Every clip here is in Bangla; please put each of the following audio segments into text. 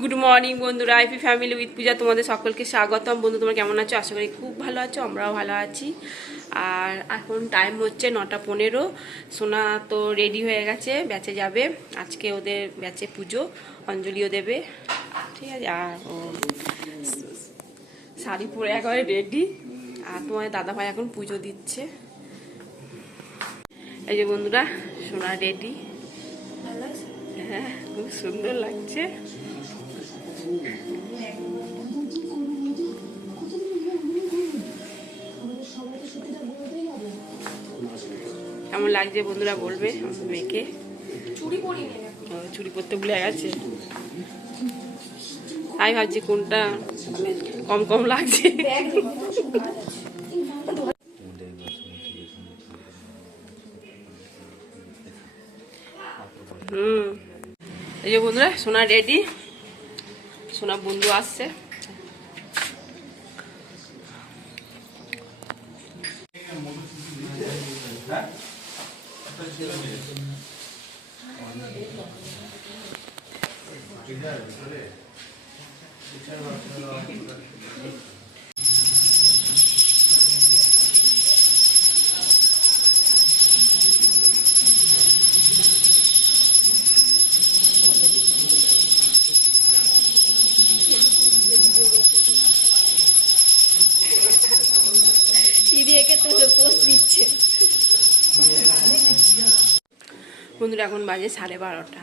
গুড মর্নিং বন্ধুরা, আইপি ফ্যামিলি উইথ পূজা তোমাদের সকলকে স্বাগতম। বন্ধু, তোমরা কেমন আছো? আশা করি খুব ভালো আছো, আমরাও ভালো আছি। আর এখন টাইম হচ্ছে 9:15। সোনা তো রেডি হয়ে গেছে, ব্যাচে যাবে। আজকে ওদের ব্যাচে পুজো, অঞ্জলিও দেবে, ঠিক আছে। আর ও শাড়ি পরে একেবারে রেডি। আর তোমাদের দাদাভাই এখন পুজো দিচ্ছে। এই যে বন্ধুরা, সোনা রেডি। হ্যাঁ, খুব সুন্দর লাগছে। কেমন লাগছে বন্ধুরা বলবে মেয়েকে। চুড়ি পরতে ভুলে গেছে। আমি ভাবছি কোনটা কম কম লাগছে। এই যে বন্ধুরা, সোনা রেডি। সোনা বন্ধু আসছে। বন্ধুরা এখন বাজে 12:30।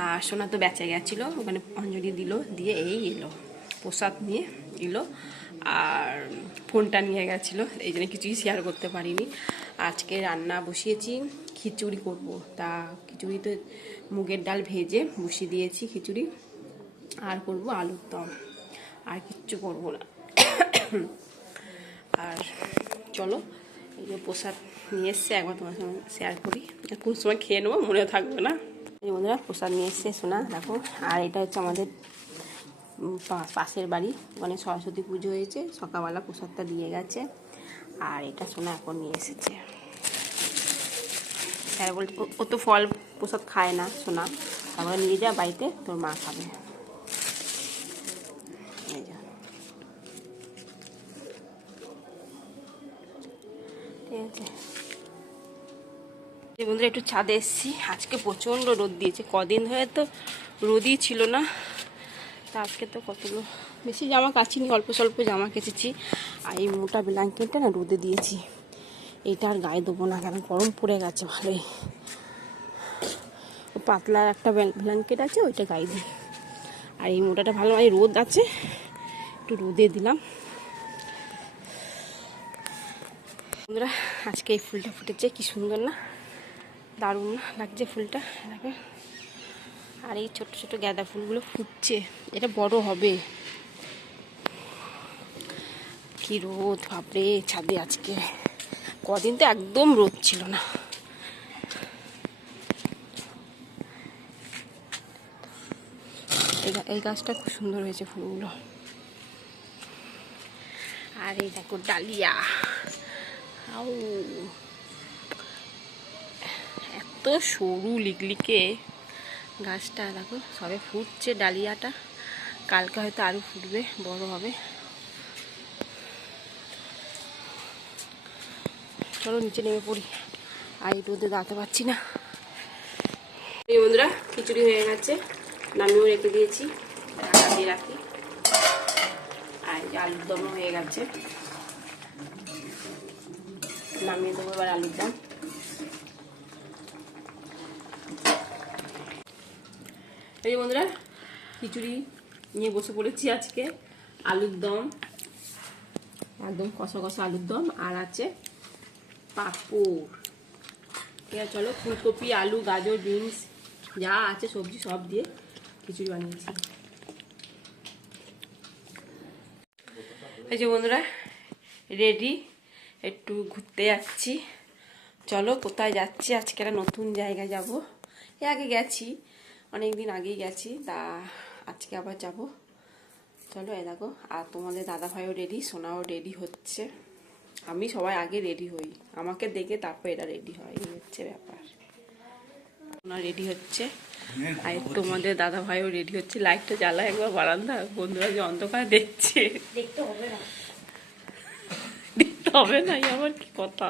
আর সোনা তো বেঁচে গেছিলো, ওখানে অঞ্জলি দিল, দিয়ে এই এলো, প্রসাদ নিয়ে এলো। আর ফোনটা নিয়ে গেছিলো, এই জন্য কিছুই শেয়ার করতে পারিনি। আজকে রান্না বসিয়েছি, খিচুড়ি করব। তা খিচুড়িতে মুগের ডাল ভেজে বসিয়ে দিয়েছি খিচুড়ি। আর করব আলুর দম, আর কিচ্ছু করবো না। আর চলো, এই যে প্রসাদ নিয়ে এসছে, একবার তোমার সঙ্গে শেয়ার করি। কোন সময় খেয়ে নেবো মনেও থাকবে না। এই বন্ধুরা, প্রসাদ নিয়ে এসছে সোনা, দেখো। আর এটা হচ্ছে আমাদের পাশের বাড়ি, মানে সরস্বতী পুজো হয়েছে, সকালবেলা প্রসাদটা দিয়ে গেছে। আর এটা সোনা এখন নিয়ে এসেছে। স্যার বলছে ও তো ফল প্রসাদ খায় না সোনা, তারপরে নিয়ে যা বাড়িতে, তোর মা খাবে। ঠিক আছে বন্ধুরা, একটু ছাদে এসেছি। আজকে প্রচণ্ড রোদ দিয়েছে, কদিন ধরে তো রোদই ছিল না। তা আজকে তো কতগুলো বেশি জামা কাচিনি, অল্প স্বল্প জামা কেচেছি। আর এই মোটা ব্ল্যাঙ্কেটটা না রোদে দিয়েছি। এইটা আর গায়ে দেবো না, কেন গরম পড়ে গেছে ভালোই। পাতলা একটা ব্ল্যাঙ্কেট আছে, ওইটা গায়ে দিই। আর এই মোটাটা ভালো, এই রোদ আছে, একটু রোদে দিলাম। বন্ধুরা, আজকে এই ফুলটা ফুটেছে, কি সুন্দর না, দারুণ না লাগছে ফুলটা, দেখো। আর এই ছোট ছোট গাঁদা ফুলগুলো ফুটছে, এটা বড় হবে। কি রোদ বাপরে ছাদে আজকে, কদিন তো একদম রোদ ছিল না। এই গাছটা খুব সুন্দর হয়েছে ফুলগুলো। আর এই দেখো ডালিয়া, আউ এত সরু লিকলিকে গাছটা, দেখো সবে ফুটছে ডালিয়াটা। কালকে হয়তো আরো ফুটবে, বড় হবে। চলো নিচে নেমে পড়ি, আর এই রোদে দাঁড়াতে পারছি না। এই বন্ধুরা, খিচুড়ি হয়ে গেছে, নামিয়েও রেখে দিয়েছি, ঢাকা দিয়ে রাখি। আর আলুর দমও হয়ে গেছে, নামিয়ে দেবো এবার আলুর দম। এই বন্ধুরা, খিচুড়ি নিয়ে বসে পড়েছি আজকে। আলুর দম, একদম কষা কষা আলুর দম, আর আছে পাঁপড়। ঠিক আছে, চলো। ফুলকপি, আলু, গাজর, বিনস যা আছে সবজি সব দিয়ে খিচুড়ি বানিয়েছি। এই যে বন্ধুরা, রেডি, একটু ঘুরতে যাচ্ছি। চলো, কোথায় যাচ্ছি? আজকে একটা নতুন জায়গায় যাব। এর আগে গেছি, অনেক দিন আগেই গেছি, তা আজকে আবার যাব। চলো, এই দেখো। আর তোমাদের দাদাভাইও রেডি, সোনাও রেডি হচ্ছে। আমি সবাই আগে রেডি হই, আমাকে দেখে তারপর এরা রেডি হয়, এই হচ্ছে ব্যাপার। সোনা রেডি হচ্ছে। আর তোমাদের দাদা ভাইও রেডি হচ্ছে, লাইটটা জ্বালা একবার বারান্দা, বন্ধুরা যে অন্ধকার দেখছে। দেখতে হবে না, দেখতে হবে না, আবার কি কথা।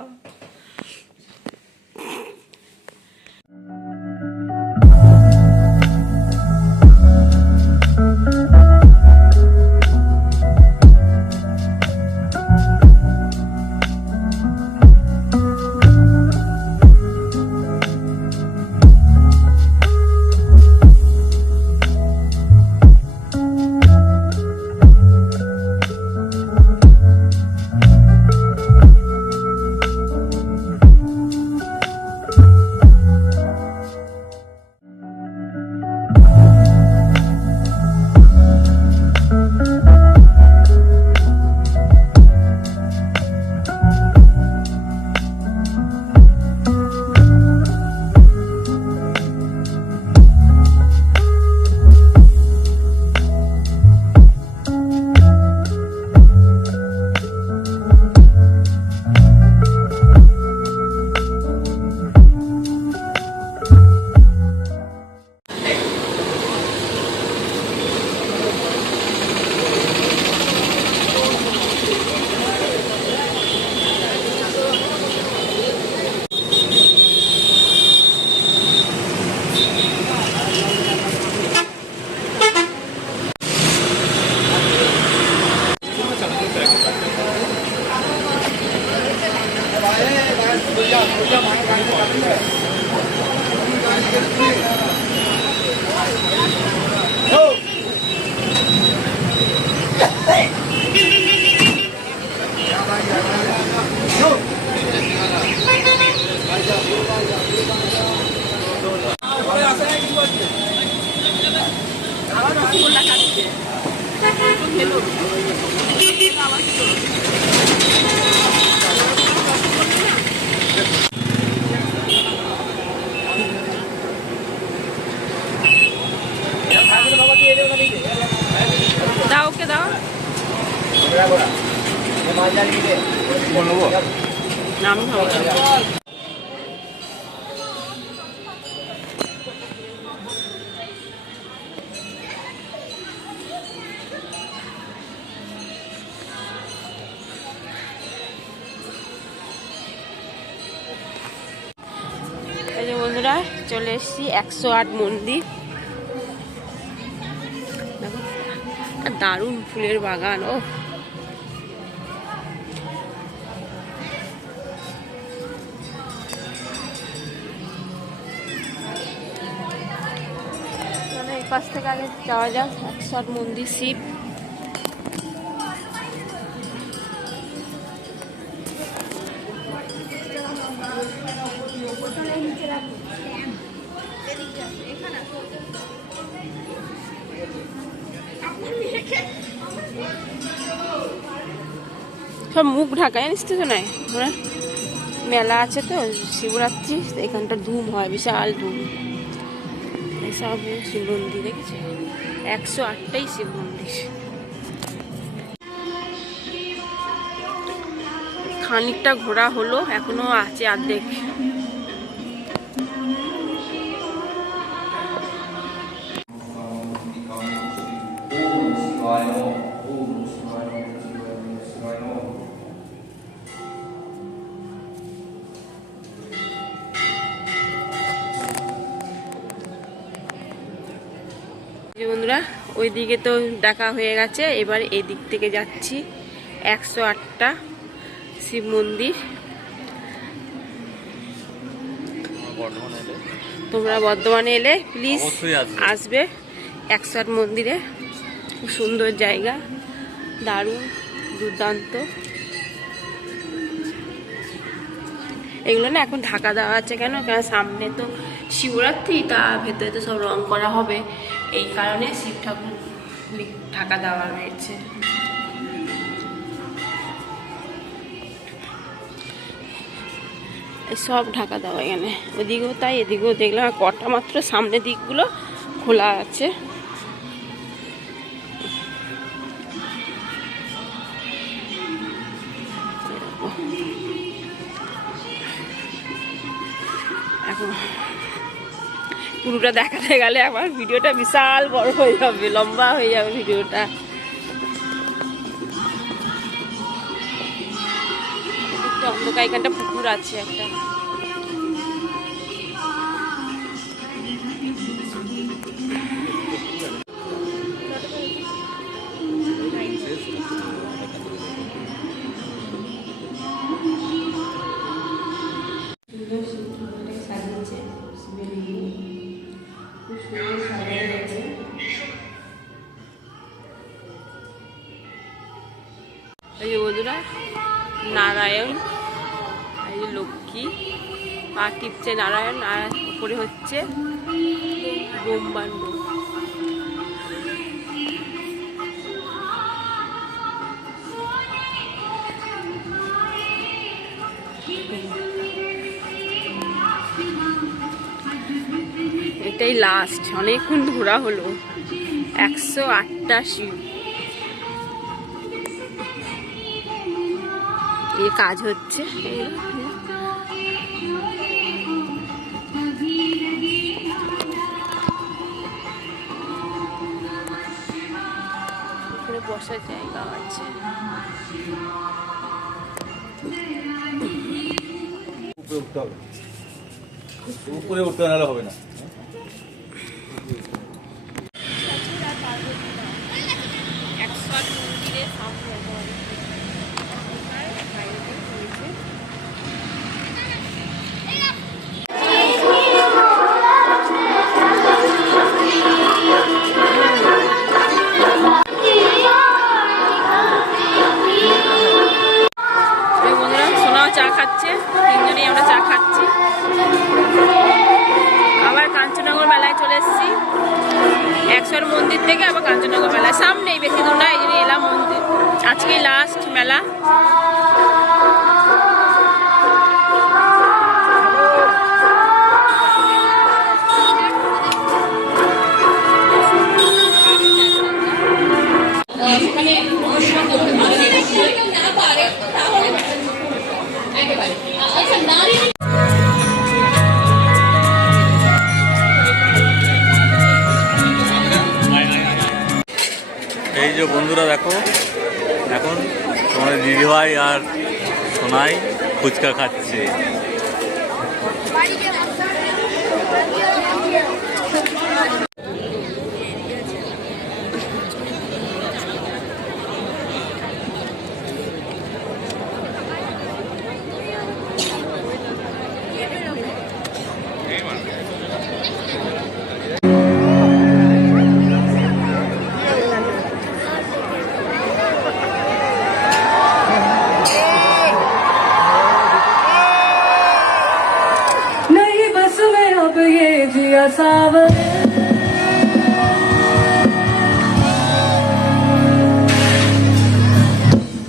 দাও, ওকে দাও। নাম খাবো। বন্ধুরা চলে এসেছি 108 মন্দির। দারুণ ফুলের বাগান। ও এই পাশ থেকে আগে যাওয়া যাক। 108 মন্দির শিব। সব মুখ ঢাকা, জানিস তো নাই, মেলা আছে তো শিবরাত্রি, এখানটা ধুম হয়, বিশাল ধুম। সব শিব মন্দির দেখেছে, 108টাই শিব মন্দির। খানিকটা ঘোরা হলো, এখনো আছে অর্ধেক। বন্ধুরা ওইদিকে তো দেখা হয়ে গেছে, এবার এই দিক থেকে যাচ্ছি 108টা শিব মন্দির। তোমরা বর্ধমানে এলে প্লিজ আসবে 108 মন্দিরে। খুব সুন্দর জায়গা, দারুণ দুর্দান্ত। এগুলো না এখন ঢাকা দেওয়া আছে কেন, কারণ সামনে তো শিবরাত্রি, তা ভেতরে তো সব রং করা হবে, এই কারণে শিব ঠাকুর ঢাকা দেওয়া রয়েছে। সব ঢাকা দেওয়া এখানে, ওদিকেও তাই, এদিকেও দেখলাম কটা মাত্র সামনের দিকগুলো খোলা আছে। এখন পুরোটা দেখাতে গেলে আমার ভিডিওটা বিশাল বড় হয়ে যাবে, লম্বা হয়ে যাবে ভিডিওটা। একটা অন্ধকার এখানটা পুকুর আছে একটা। এই যে বন্ধুরা নারায়ণ, এই যে লক্ষ্মী, পা টিপছে নারায়ণ, আর উপরে হচ্ছে বোমবান্ড। এটাই লাস্ট, অনেকক্ষণ ঘোরা হলো। 108টা শিব। এই কাজ হচ্ছে, বসার জায়গা আছে। উপরে উঠতে নাহলে হবে না। চা খাচ্ছে, তিনজনেই আমরা চা খাচ্ছি। আবার কাঞ্চননগর মেলায় চলে এসেছি, 100 মন্দির থেকে আবার কাঞ্চননগর মেলায়, সামনেই, বেশি দূর না, এই জন্য এলাম মন্দির। আজকেই লাস্ট মেলা। এই যে বন্ধুরা দেখো, এখন তোমার দিদিভাই আর সোনাই ফুচকা খাচ্ছে।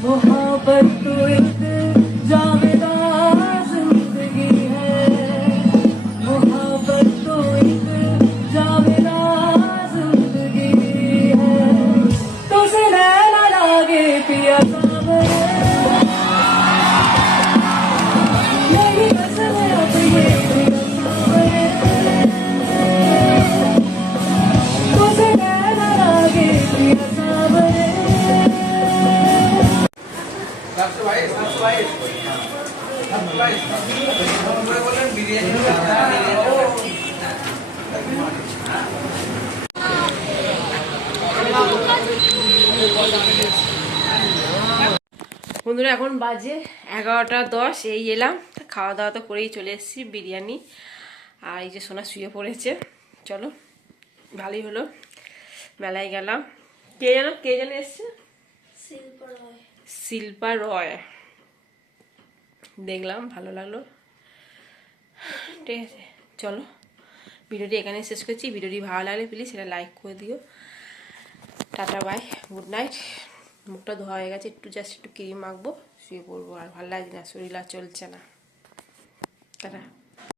मोहब्बत तो एक जावेदा जिंदगी है, मोहब्बत तो एक जावेदा जिंदगी है, तुझे नैना लागे पिया सावरे, नहीं बस मैं अब ये पिया सावरे, तुझे नैना लागे पिया सावरे। বন্ধুরা এখন বাজে 11:10, এই এলাম, খাওয়া দাওয়া তো করেই চলে এসেছি, বিরিয়ানি। আর এই যে সোনা শুয়ে পড়েছে। চলো, ভালোই হলো, মেলায় গেলাম। কে যেন এসছে, শিল্পা রয়, দেখলাম, ভালো লাগলো। ঠিক আছে, চলো ভিডিওটি এখানে শেষ করছি। ভিডিওটি ভালো লাগলে প্লিজ সেটা লাইক করে দিও। Tata, bye, good night. মুখটা ধোয়া হয়ে গেছে, জাস্ট একটু ক্রিম মাখবো, শুয়ে পড়বো। আর ভালো লাগছে না, শরীর আর চলছে না। টাটা।